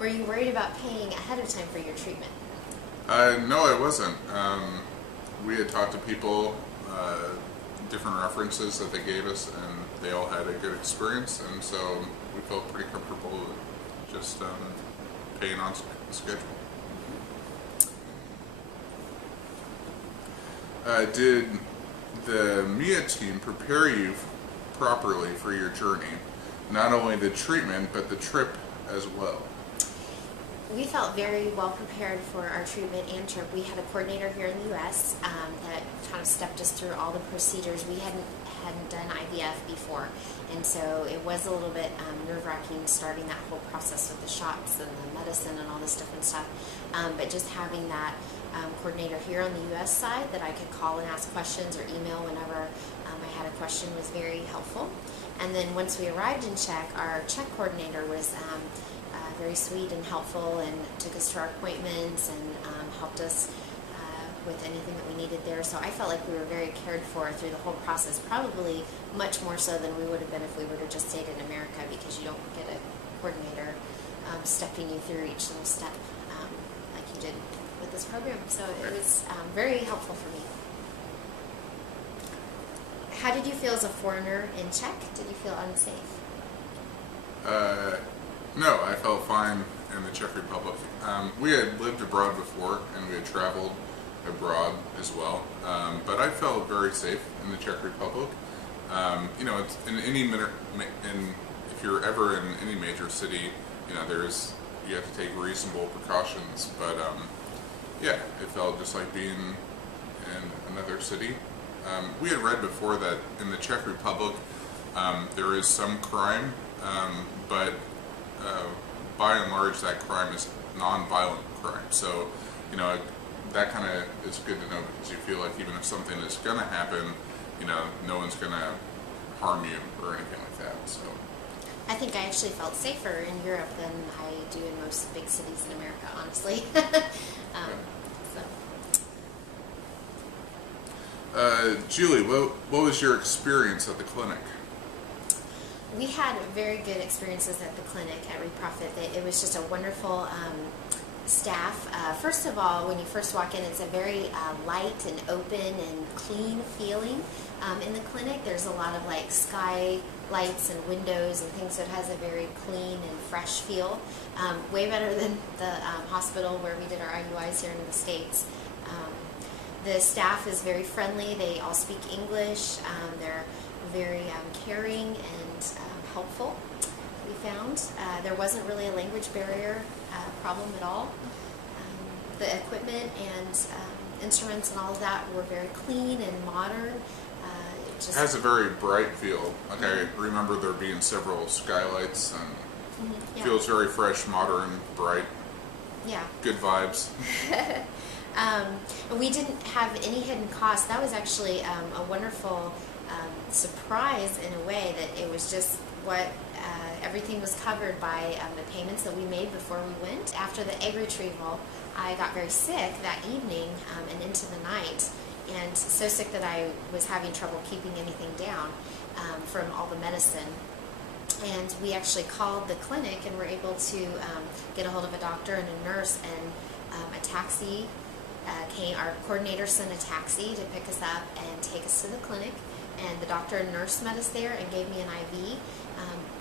Were you worried about paying ahead of time for your treatment? No, I wasn't. We had talked to people, different references that they gave us, and they all had a good experience, and so we felt pretty comfortable just paying on schedule. Did the MIA team prepare you properly for your journey? Not only the treatment, but the trip as well? We felt very well prepared for our treatment and trip. We had a coordinator here in the U.S. That kind of stepped us through all the procedures. We hadn't done IVF before, and so it was a little bit nerve-wracking starting that whole process with the shots and the medicine and all this different stuff. But just having that coordinator here on the U.S. side that I could call and ask questions or email whenever I had a question was very helpful. And then once we arrived in Czech, our Czech coordinator was very sweet and helpful, and took us to our appointments and helped us with anything that we needed there. So I felt like we were very cared for through the whole process, probably much more so than we would have been if we would have just stayed in America, because you don't get a coordinator stepping you through each little step like you did with this program. So it was very helpful for me. How did you feel as a foreigner in Czech? Did you feel unsafe? No, I felt fine in the Czech Republic. We had lived abroad before, and we had traveled abroad as well, but I felt very safe in the Czech Republic. You know, it's in any if you're ever in any major city, you know, you have to take reasonable precautions. But yeah, it felt just like being in another city. We had read before that in the Czech Republic there is some crime, but by and large that crime is non-violent crime. So, you know, that kind of is good to know, because you feel like even if something is going to happen, you know, no one's going to harm you or anything like that. So I think I actually felt safer in Europe than I do in most big cities in America, honestly. Julie, what was your experience at the clinic? We had very good experiences at the clinic at Reprofit. It was just a wonderful staff. First of all, when you first walk in, it's a very light and open and clean feeling in the clinic. There's a lot of like sky lights and windows and things, so it has a very clean and fresh feel. Way better than the hospital where we did our IUIs here in the States. The staff is very friendly. They all speak English. They're very caring and helpful, we found. There wasn't really a language barrier problem at all. The equipment and instruments and all of that were very clean and modern. It has a very bright feel. Like I remember there being several skylights, and feels very fresh, modern, bright. Yeah. Good vibes. We didn't have any hidden costs. That was actually a wonderful surprise in a way, that it was just what everything was covered by the payments that we made before we went. After the egg retrieval, I got very sick that evening and into the night, and so sick that I was having trouble keeping anything down from all the medicine. And we actually called the clinic and were able to get a hold of a doctor and a nurse, and a taxi came. Our coordinator sent a taxi to pick us up and take us to the clinic, and the doctor and nurse met us there and gave me an IV.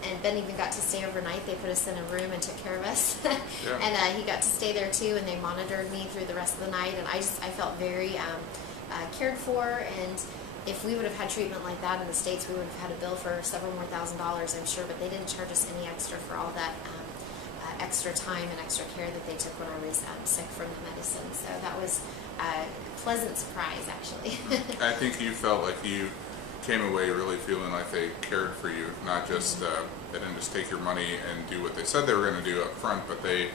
And Ben even got to stay overnight. They put us in a room and took care of us. And he got to stay there too, and they monitored me through the rest of the night, and I felt very cared for. And if we would have had treatment like that in the States, we would have had a bill for several more $1,000s, I'm sure, but they didn't charge us any extra for all that extra time and extra care that they took when I was sick from the medicine. So that was a pleasant surprise, actually. I think you felt like you came away really feeling like they cared for you, not just they didn't just take your money and do what they said they were going to do up front, but they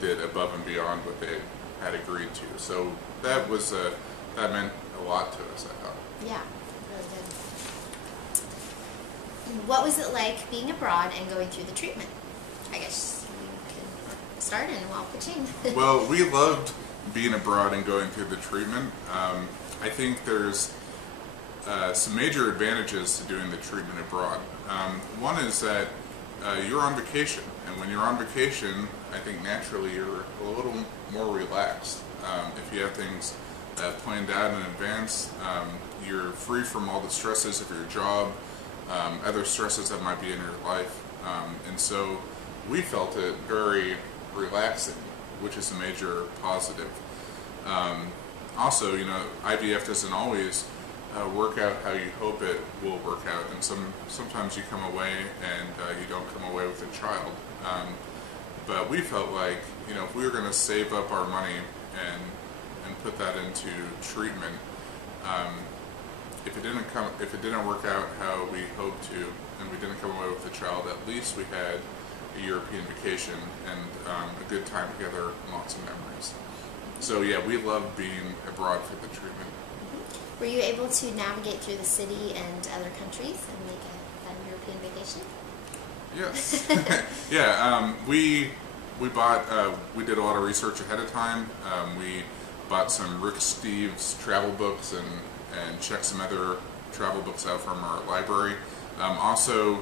did above and beyond what they had agreed to. So that was that meant a lot to us, I thought. Yeah, really did. What was it like being abroad and going through the treatment? I guess you can start and I'll pitch in. Well, we loved being abroad and going through the treatment. I think there's some major advantages to doing the treatment abroad. One is that you're on vacation, And when you're on vacation, I think naturally you're a little more relaxed. If you have things planned out in advance, you're free from all the stresses of your job, other stresses that might be in your life. And so we felt it very relaxing, which is a major positive. Also, IVF doesn't always work out how you hope it will work out, and sometimes you come away and you don't come away with a child. But we felt like, if we were going to save up our money and put that into treatment, if it didn't work out how we hoped to, and we didn't come away with a child, at least we had a European vacation and a good time together and lots of memories. So yeah, we love being abroad for the treatment. Were you able to navigate through the city and other countries and make a fun European vacation? Yes. Yeah, we did a lot of research ahead of time. We bought some Rick Steves travel books and checked some other travel books out from our library. Also,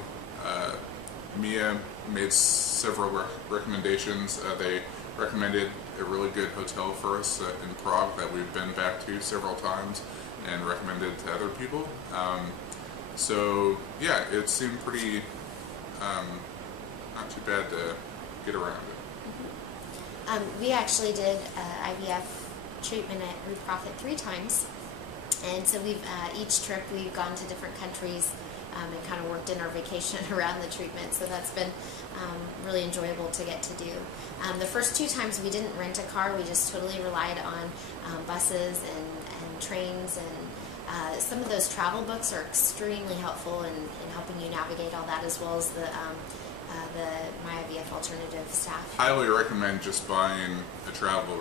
Mia made several recommendations. They recommended a really good hotel for us in Prague that we've been back to several times and recommended to other people. So yeah, it seemed pretty not too bad to get around it. Mm-hmm. We actually did IVF treatment at Root Profit 3 times, and so we've each trip we've gone to different countries and kind of worked in our vacation around the treatment, so that's been really enjoyable to get to do. The first 2 times we didn't rent a car, we just totally relied on buses and trains, and some of those travel books are extremely helpful in helping you navigate all that, as well as the My IVF Alternative staff. Highly recommend just buying a travel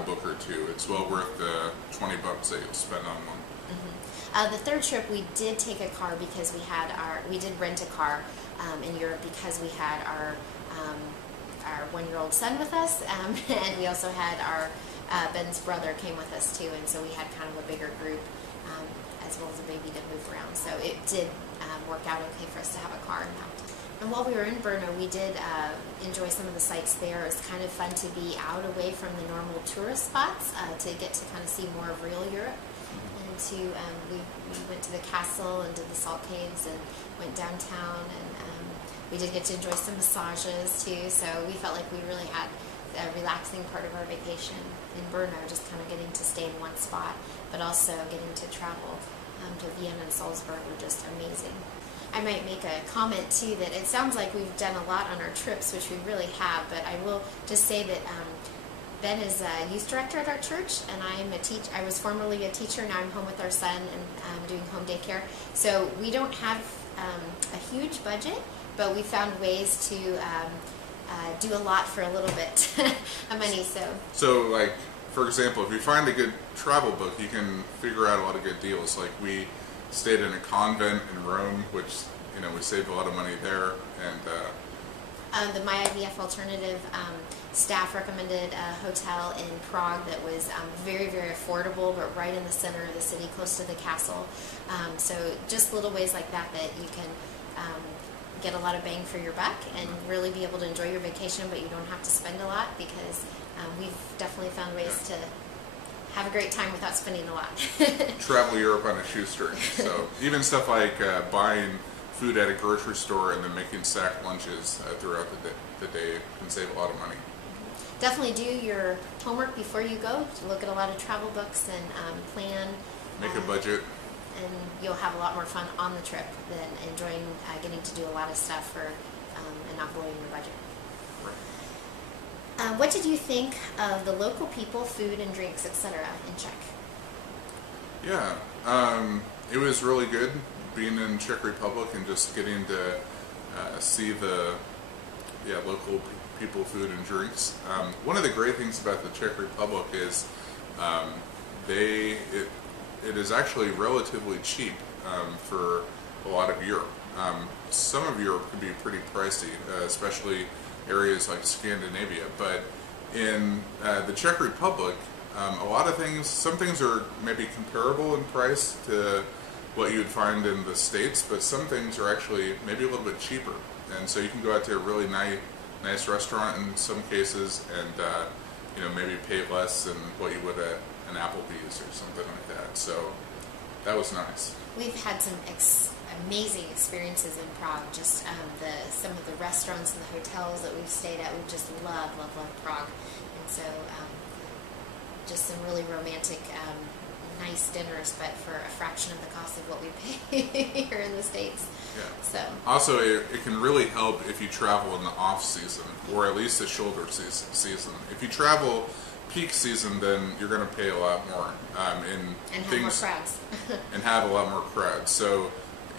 book or 2. It's well worth the $20 that you'll spend on one. Mm-hmm. The 3rd trip we did take a car because we did rent a car in Europe because we had our 1-year-old son with us, and we also had our Ben's brother came with us too, and so we had kind of a bigger group as well as a baby to move around. So it did work out okay for us to have a car in that. And while we were in Brno, we did enjoy some of the sights there. It was kind of fun to be out away from the normal tourist spots to get to kind of see more of real Europe. And we went to the castle and did the salt caves and went downtown, and we did get to enjoy some massages too. So we felt like we really had a relaxing part of our vacation in Brno, just kind of getting to stay in one spot, but also getting to travel to Vienna and Salzburg were just amazing. I might make a comment too that it sounds like we've done a lot on our trips, which we really have, but I will just say that Ben is a youth director at our church, and I was formerly a teacher. Now I'm home with our son and doing home daycare. So we don't have a huge budget, but we found ways to do a lot for a little bit of money. So like, for example, if you find a good travel book, you can figure out a lot of good deals. Like we stayed in a convent in Rome, which we saved a lot of money there, and the My IVF Alternative staff recommended a hotel in Prague that was very, very affordable, but right in the center of the city, close to the castle. So just little ways like that you can get a lot of bang for your buck and really be able to enjoy your vacation, but you don't have to spend a lot, because we've definitely found ways to have a great time without spending a lot. Travel Europe on a shoestring. So even stuff like buying food at a grocery store and then making sack lunches throughout the day can save a lot of money. Definitely do your homework before you go. Look at a lot of travel books and plan. Make a budget. And you'll have a lot more fun on the trip than enjoying getting to do a lot of stuff and not blowing your budget. What did you think of the local people, food and drinks, etc. in Czech? Yeah, it was really good being in Czech Republic and just getting to see the local people, food and drinks. One of the great things about the Czech Republic is it is actually relatively cheap for a lot of Europe. Some of Europe can be pretty pricey, especially areas like Scandinavia, but in the Czech Republic, some things are maybe comparable in price to what you would find in the States, but some things are actually maybe a little bit cheaper, and so you can go out to a really nice restaurant in some cases, and you know, maybe pay less than what you would at an Applebee's or something like that. So that was nice. We've had some amazing experiences in Prague. Just some of the restaurants and the hotels that we've stayed at, we've just loved Prague. And so just some really romantic, nice dinners, but for a fraction of the cost of what we pay here in the States. Yeah. So also, it can really help if you travel in the off season, or at least the shoulder season. If you travel peak season, then you're going to pay a lot more and have more crowds. And have a lot more crowds. So,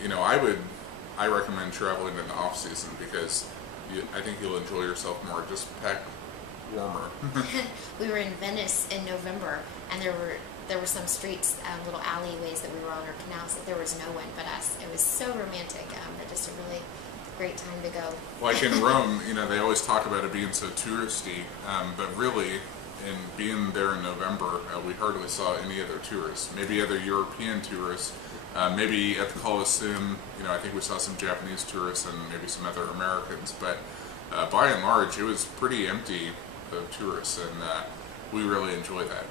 you know, I recommend traveling in the off season because I think you'll enjoy yourself more. Just pack warmer. We were in Venice in November, and there were some streets, little alleyways that we were on, or canals, that there was no one but us. It was so romantic. But just a really great time to go. Like in Rome, you know, they always talk about it being so touristy, but really, in being there in November, we hardly saw any other tourists. Maybe other European tourists. Maybe at the Colosseum, you know, I think we saw some Japanese tourists and maybe some other Americans. But by and large, it was pretty empty of tourists, and we really enjoyed that.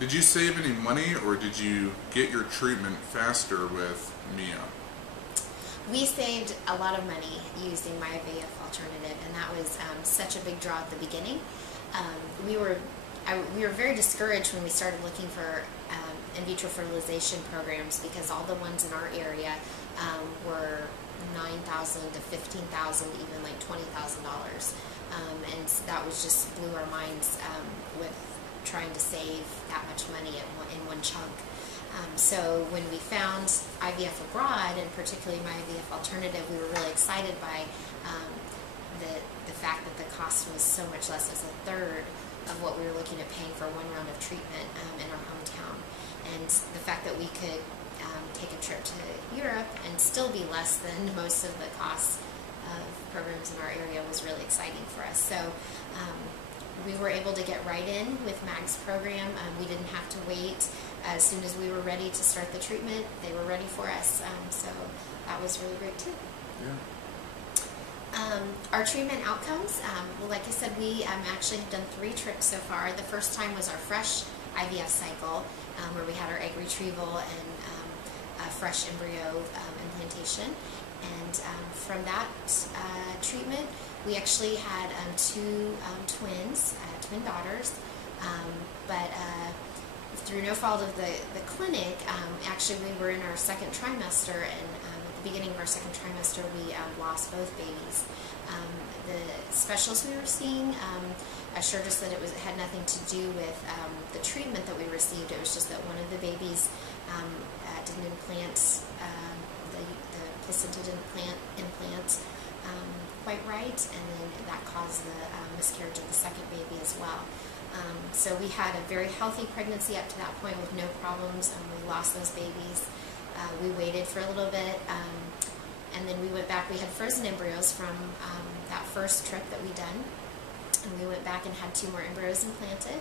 Did you save any money, or did you get your treatment faster with Mia? We saved a lot of money using my IVF alternative, and that was such a big draw at the beginning. We were very discouraged when we started looking for in vitro fertilization programs, because all the ones in our area were $9,000 to $15,000, even like $20,000, and that was just blew our minds with trying to save that much money in one chunk. So when we found IVF Abroad, and particularly my IVF alternative, we were really excited by the fact that the cost was so much less, as a third of what we were looking at paying for one round of treatment in our hometown. And the fact that we could take a trip to Europe and still be less than most of the costs of programs in our area was really exciting for us. So we were able to get right in with Mag's program. We didn't have to wait. As soon as we were ready to start the treatment, they were ready for us. So that was really great too. Yeah. Our treatment outcomes, well, like I said, we actually have done 3 trips so far. The first time was our fresh IVF cycle, where we had our egg retrieval and a fresh embryo implantation. And from that treatment, we actually had 2 twin daughters, but through no fault of the clinic, actually we were in our second trimester, and at the beginning of our second trimester we lost both babies. The specialists we were seeing assured us that it had nothing to do with the treatment that we received. It was just that one of the babies didn't implant, the placenta didn't implant quite right, and then that caused the miscarriage of the second baby as well. So we had a very healthy pregnancy up to that point with no problems, and we lost those babies. We waited for a little bit, and then we went back. We had frozen embryos from that first trip that we done, and we went back and had 2 more embryos implanted.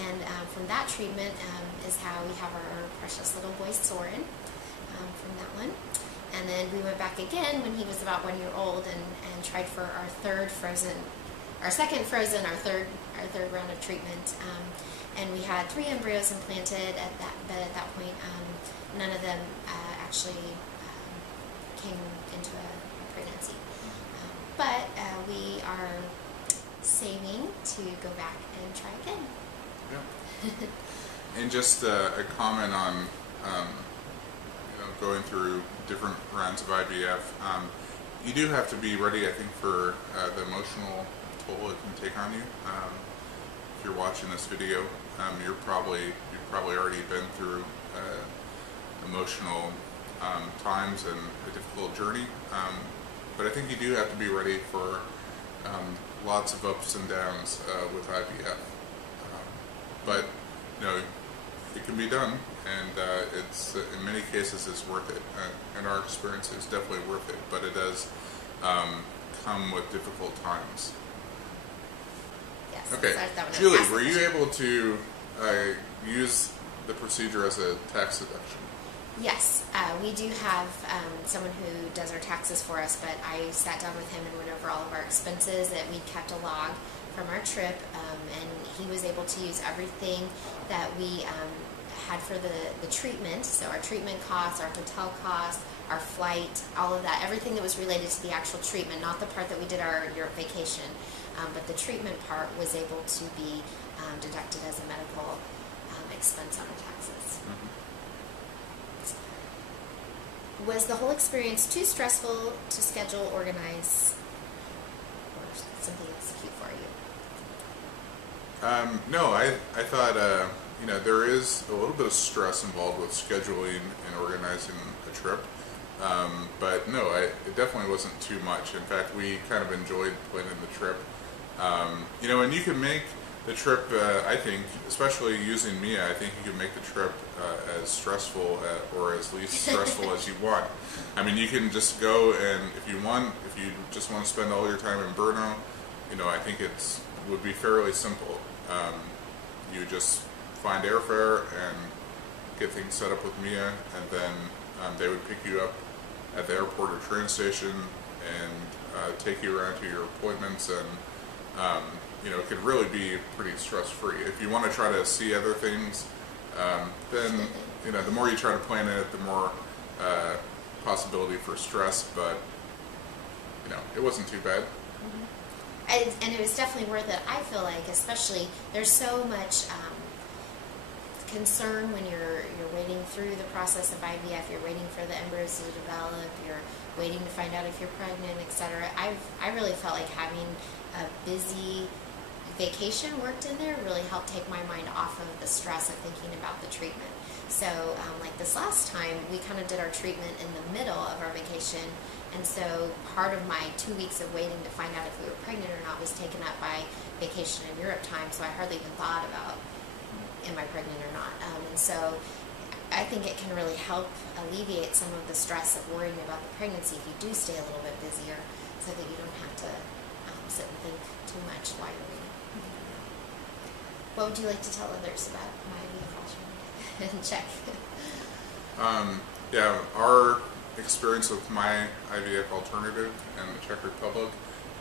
And from that treatment is how we have our precious little boy Soren from that one. And then we went back again when he was about 1 year old, and tried for our second frozen, our third round of treatment. And we had 3 embryos implanted but at that point, none of them actually came into a pregnancy. But we are saving to go back and try again. Yeah. And just a comment on going through different rounds of IVF. You do have to be ready, I think, for the emotional toll it can take on you. If you're watching this video, you've probably already been through emotional times and a difficult journey. But I think you do have to be ready for lots of ups and downs with IVF. But you know, it can be done, and it's in many cases it's worth it. In our experience, it's definitely worth it. But it does come with difficult times. Yes. Okay, Julie, were you able to use the procedure as a tax deduction? Yes, we do have someone who does our taxes for us, but I sat down with him and went over all of our expenses, that we kept a log from our trip, and he was able to use everything that we had for the treatment, so our treatment costs, our hotel costs, our flight, all of that, everything that was related to the actual treatment, not the part that we did our Europe vacation, but the treatment part was able to be deducted as a medical expense on our taxes. Was the whole experience too stressful to schedule, organize, or something execute for you? No, I thought, there is a little bit of stress involved with scheduling and organizing a trip. But no, it definitely wasn't too much. In fact, we kind of enjoyed planning the trip. And you can make the trip, I think, especially using Mia, I think you can make the trip as stressful or as least stressful as you want. I mean, you can just go, and if you just want to spend all your time in Brno, I think would be fairly simple. You just find airfare and get things set up with Mia, and then they would pick you up at the airport or train station and take you around to your appointments, and it could really be pretty stress-free. If you want to try to see other things, then the more you try to plan it, the more possibility for stress. But it wasn't too bad. And it was definitely worth it. I feel like, especially, there's so much concern when you're waiting through the process of IVF. You're waiting for the embryos to develop. You're waiting to find out if you're pregnant, etc. I really felt like having a busy vacation worked in there really helped take my mind off of the stress of thinking about the treatment. So like this last time, we kind of did our treatment in the middle of our vacation, and so part of my 2 weeks of waiting to find out if we were pregnant or not was taken up by vacation in Europe time, so I hardly even thought about am I pregnant or not. And so I think it can really help alleviate some of the stress of worrying about the pregnancy if you do stay a little bit busier, so that you don't have to sit and think too much while you're waiting. What would you like to tell others about my IVF alternative in Czech? Yeah, our experience with my IVF alternative in the Czech Republic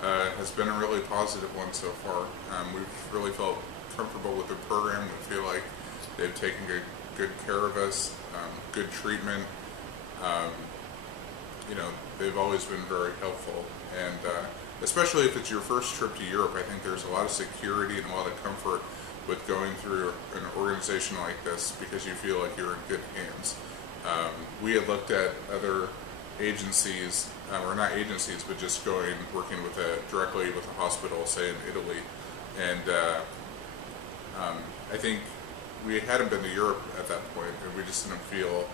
has been a really positive one so far. We've really felt comfortable with the program. We feel like they've taken good care of us, good treatment. They've always been very helpful, and especially if it's your first trip to Europe, I think there's a lot of security and a lot of comfort with going through an organization like this, because you feel like you're in good hands. We had looked at other agencies, or not agencies, but just working directly with a hospital, say in Italy, and I think we hadn't been to Europe at that point, and we just didn't feel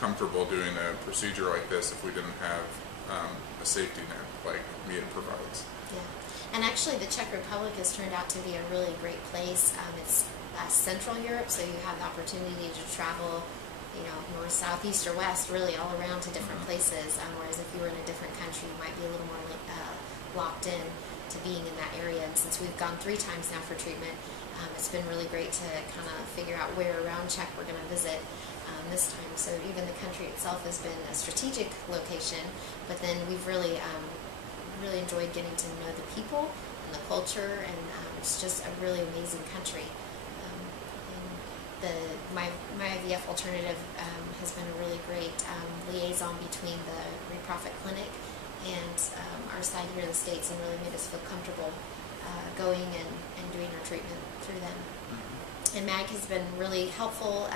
comfortable doing a procedure like this if we didn't have a safety net like Mia provides. Yeah. And actually, the Czech Republic has turned out to be a really great place. It's Central Europe, so you have the opportunity to travel, north, south, east, or west, really all around to different places. Whereas if you were in a different country, you might be a little more locked in to being in that area. And since we've gone 3 times now for treatment, it's been really great to kind of figure out where around Czech we're going to visit this time. So even the country itself has been a strategic location, but then we've really enjoyed getting to know the people and the culture, and it's just a really amazing country. My IVF alternative has been a really great liaison between the Reprofit Clinic and our side here in the States, and really made us feel comfortable going and doing our treatment through them. And Mag has been really helpful.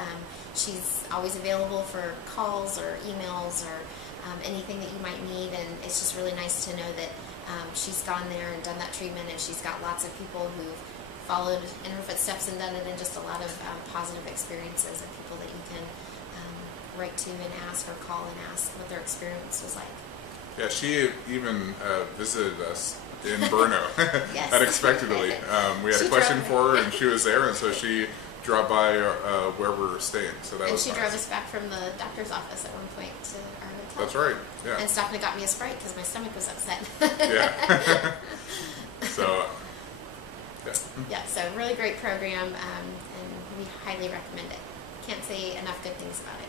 She's always available for calls or emails or anything that you might need, and it's just really nice to know that she's gone there and done that treatment, and she's got lots of people who've followed in her footsteps and done it, and just a lot of positive experiences of people that you can write to and ask, or call and ask what their experience was like. Yeah, she even visited us in Brno. Yes. Unexpectedly. We had a question for her, and she was there, and so she dropped by where we were staying. So that was she nice. drove us back from the doctor's office at one point to our hotel. That's right. Yeah. And stopped and got me a Sprite because my stomach was upset. Yeah. So. Yeah. Yeah. So really great program, and we highly recommend it. Can't say enough good things about it.